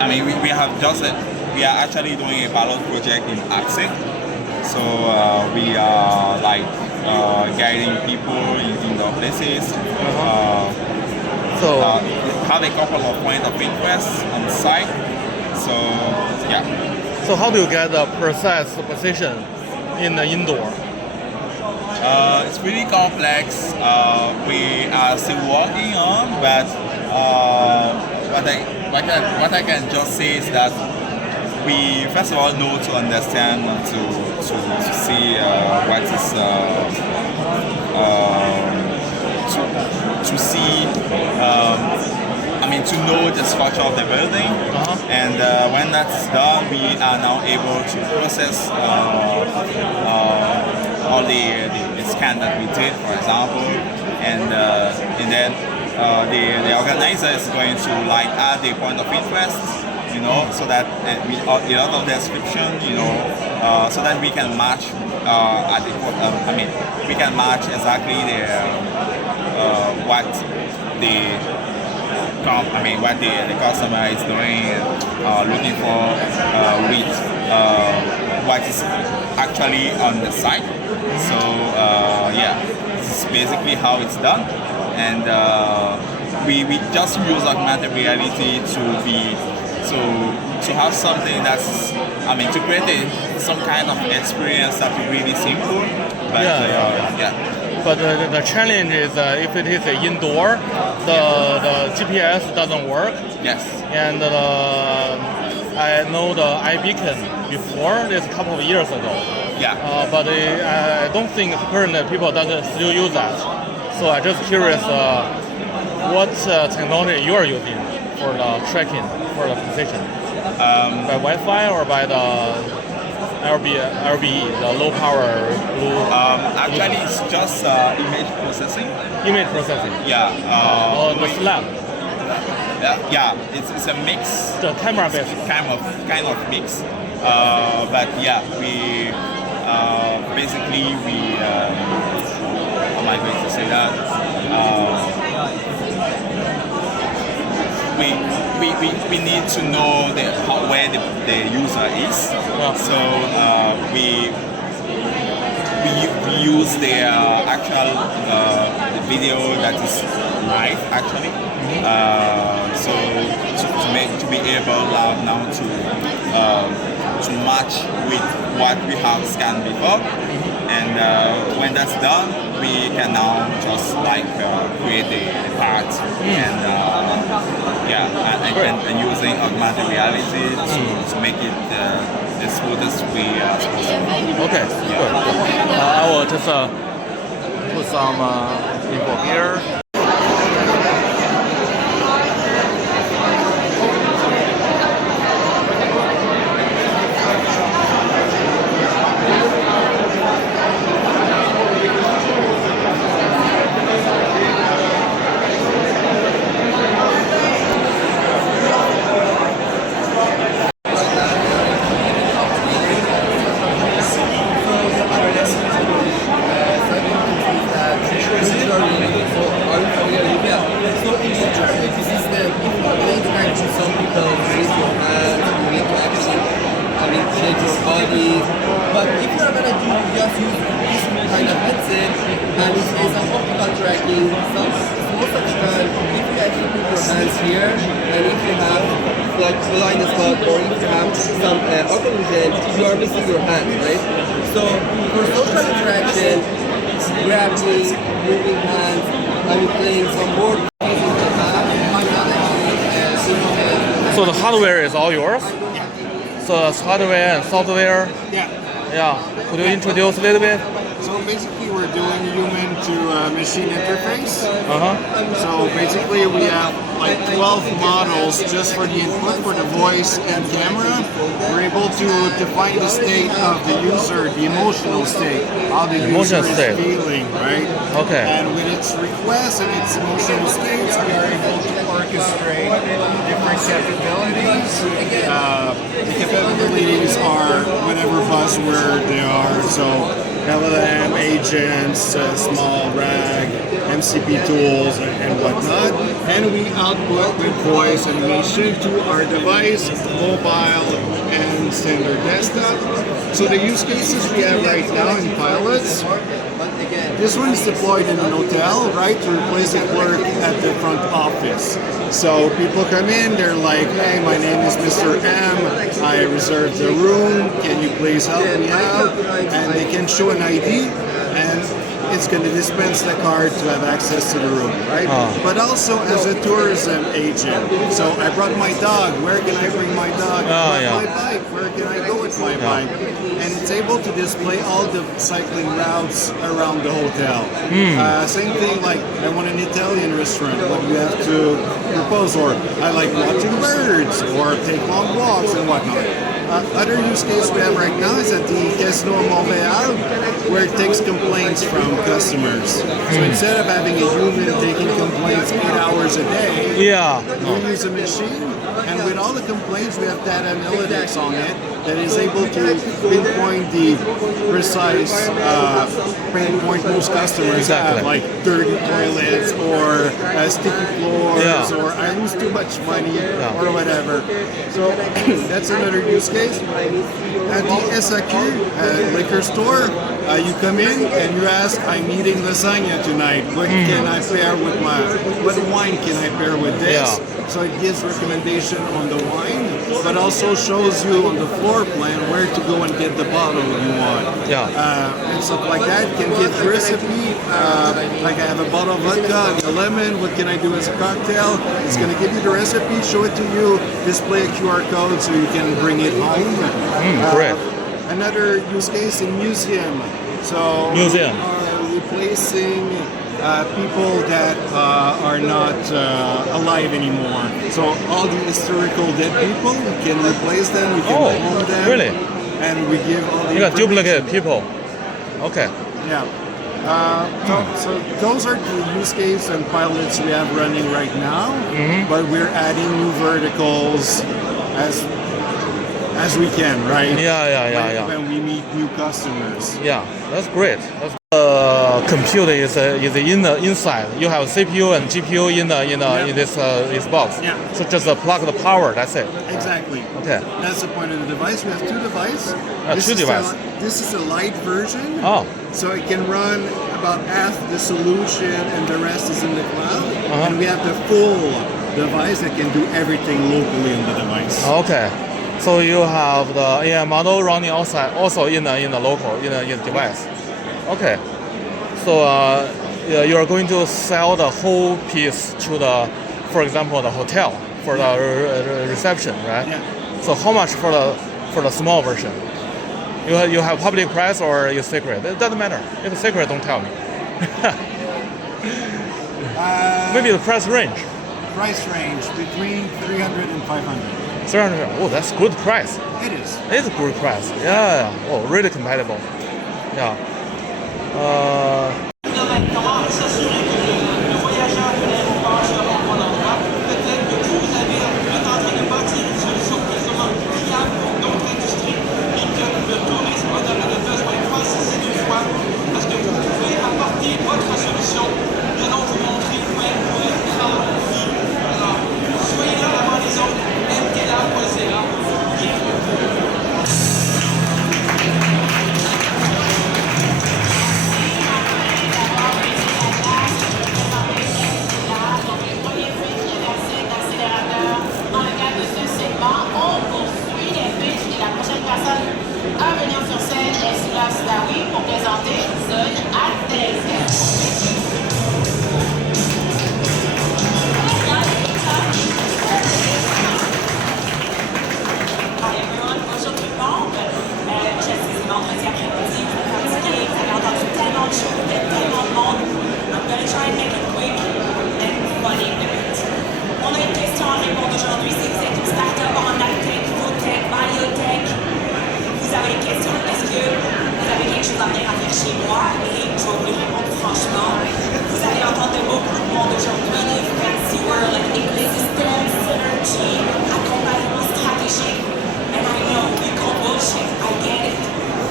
I mean, we are actually doing a pilot project in Axe. So we are like guiding people in the places. Have a couple of points of interest on the site. So yeah. So how do you get the precise position in the indoor? It's pretty complex. We are still working on, but what I can just say is that we first of all know to understand and to see what is to see. To know the structure of the building, and when that's done, we are now able to process all the scan that we did, for example, and then the organizer is going to like add a point of interest, so that a lot of description, so that we can match we can match exactly what the customer is doing, looking for with what is actually on the site. So this is basically how it's done, and we just use augmented reality to have something that's to create some kind of experience that's really simple, but But the challenge is if it is indoor, the GPS doesn't work. Yes. And I know the iBeacon before, this a couple of years ago. Yeah. But I don't think currently people doesn't still use that. So I'm just curious what technology you are using for the tracking, for the position. By Wi-Fi or by the LBE, the low power blue? Actually, it's just image processing. Image processing? Yeah. The SLAM? Yeah, it's a mix. The camera based? Kind of mix. But yeah, we basically how am I going to say that? We need to know where the user is. Yeah. So we use the actual the video that is live actually. So to be able now to match with what we have scanned before, and when that's done, we can now just create the parts and using augmented reality to make it the smoothest way possible. Okay, good. I will just put some info here. But if you're gonna just use this kind of headset and it's some optical tracking, most of the time, if you actually put your hands here and if you have like blind spot or if you have some occlusion, you are missing your hand, right? So for social interaction, grabbing, moving hands, playing some board games in the back, So the hardware is all yours? So it's hardware and software? Yeah. Could you introduce a little bit? So basically we're doing human to machine interface. So basically we have like 12 models just for the input for the voice and camera. We're able to define the state of the user, the emotional state, how the user is feeling, right? Okay. And with its requests and its emotional states, we are able to orchestrate different capabilities. The capabilities are whatever buzzword they are. So LLM agents, small RAG, MCP tools, and whatnot. And we output with voice animation to our device, mobile, and standard desktop. So the use cases we have right now in pilots, this one is deployed in an hotel, right, to replace a clerk at the front office. So people come in, they're like, hey, my name is Mr. M, I reserved the room, can you please help me out? And they can show an ID, and it's going to dispense the card to have access to the room, right? But also as a tourism agent. So I brought my dog, where can I bring my dog? My bike, where can I go with my bike? And it's able to display all the cycling routes around the hotel. Same thing, like I want an Italian restaurant, what you have to propose, or I like watching birds, or take long walks and whatnot. Other use case we have right now is at the Casino Montreal, where it takes complaints from customers. So instead of having a human taking complaints 8 hours a day, we use a machine, and with all the complaints, we have data analytics on it that is able to pinpoint the precise pain point most customers have, like dirty toilets or sticky floors or I lose too much money or whatever. So that's another use case. At the SAQ liquor store, you come in and you ask, I'm eating lasagna tonight. What can I pair with what wine can I pair with this? So it gives recommendation on the wine, but also shows you on the floor plan where to go and get the bottle you want. And stuff like that. Can give the recipe, like I have a bottle of vodka, a lemon, what can I do as a cocktail? It's going to give you the recipe, show it to you, display a QR code so you can bring it home. Great. Another use case in museum. So museum are replacing people that are not alive anymore. So all the historical dead people, we can replace them, we can clone them. Really? And we give all the You can duplicate people. Okay. Yeah. So those are the use case and pilots we have running right now, but we're adding new verticals as we can, right? When we meet new customers. Yeah, that's great. Computer is in the inside. You have CPU and GPU in this box. So just plug the power. That's it. Exactly. Okay. That's the point of the device. We have two devices. This is a light version. So it can run about half the solution, and the rest is in the cloud. And we have the full device that can do everything locally on the device. Okay. So you have the AI model running outside, also in the local in the device. Okay. So you are going to sell the whole piece to for example, the hotel for the reception, right? So how much for the small version? You have public price or is secret? It doesn't matter. If it's secret, don't tell me. Maybe the price range. Price range between 300 and 500. 300. Oh, that's good price. It is. It's a good price. Yeah. Oh, really compatible. Yeah.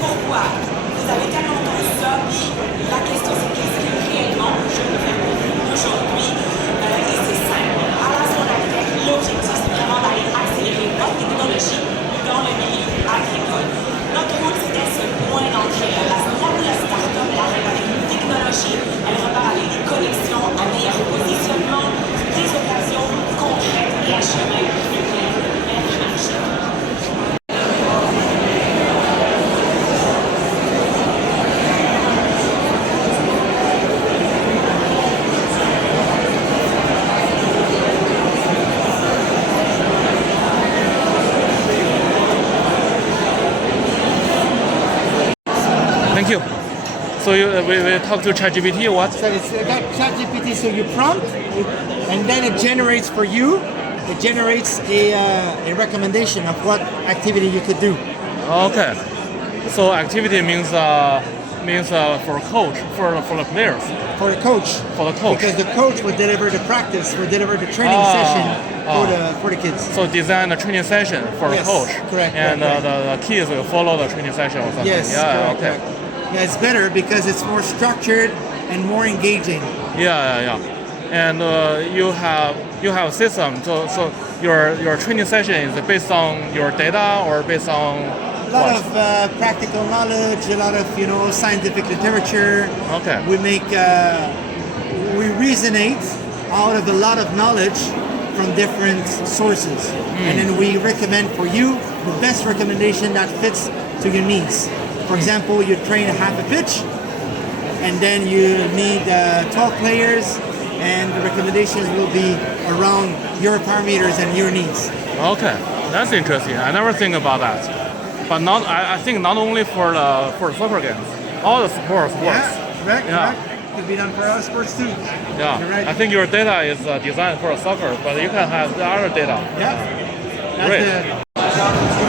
Pourquoi? Vous avez tellement entendu So we talk to ChatGPT. What? So it's got ChatGPT. So you prompt, and then it generates for you. It generates a recommendation of what activity you could do. Okay. So activity means for coach for the players. For the coach. For the coach. Because the coach would deliver the practice, would deliver the training session for the kids. So design a training session for the Yes, coach. correct, And correct. The kids will follow the training session or something. Yes, Yeah. correct, Okay. correct. Yeah, it's better because it's more structured and more engaging. Yeah. And you have a system. So your training session is based on your data or based on A lot of practical knowledge, a lot of scientific literature. Okay. We resonate out of a lot of knowledge from different sources, and then we recommend for you the best recommendation that fits to your needs. For example, you train half a pitch, and then you need 12 players, and the recommendations will be around your parameters and your needs. Okay, that's interesting. I never think about that. But I think not only for soccer games, all the sports works. Yeah, correct. Yeah. Correct. Could be done for other sports too. Yeah, You're right. I think your data is designed for soccer, but you can have the other data. Yeah. That's Great. the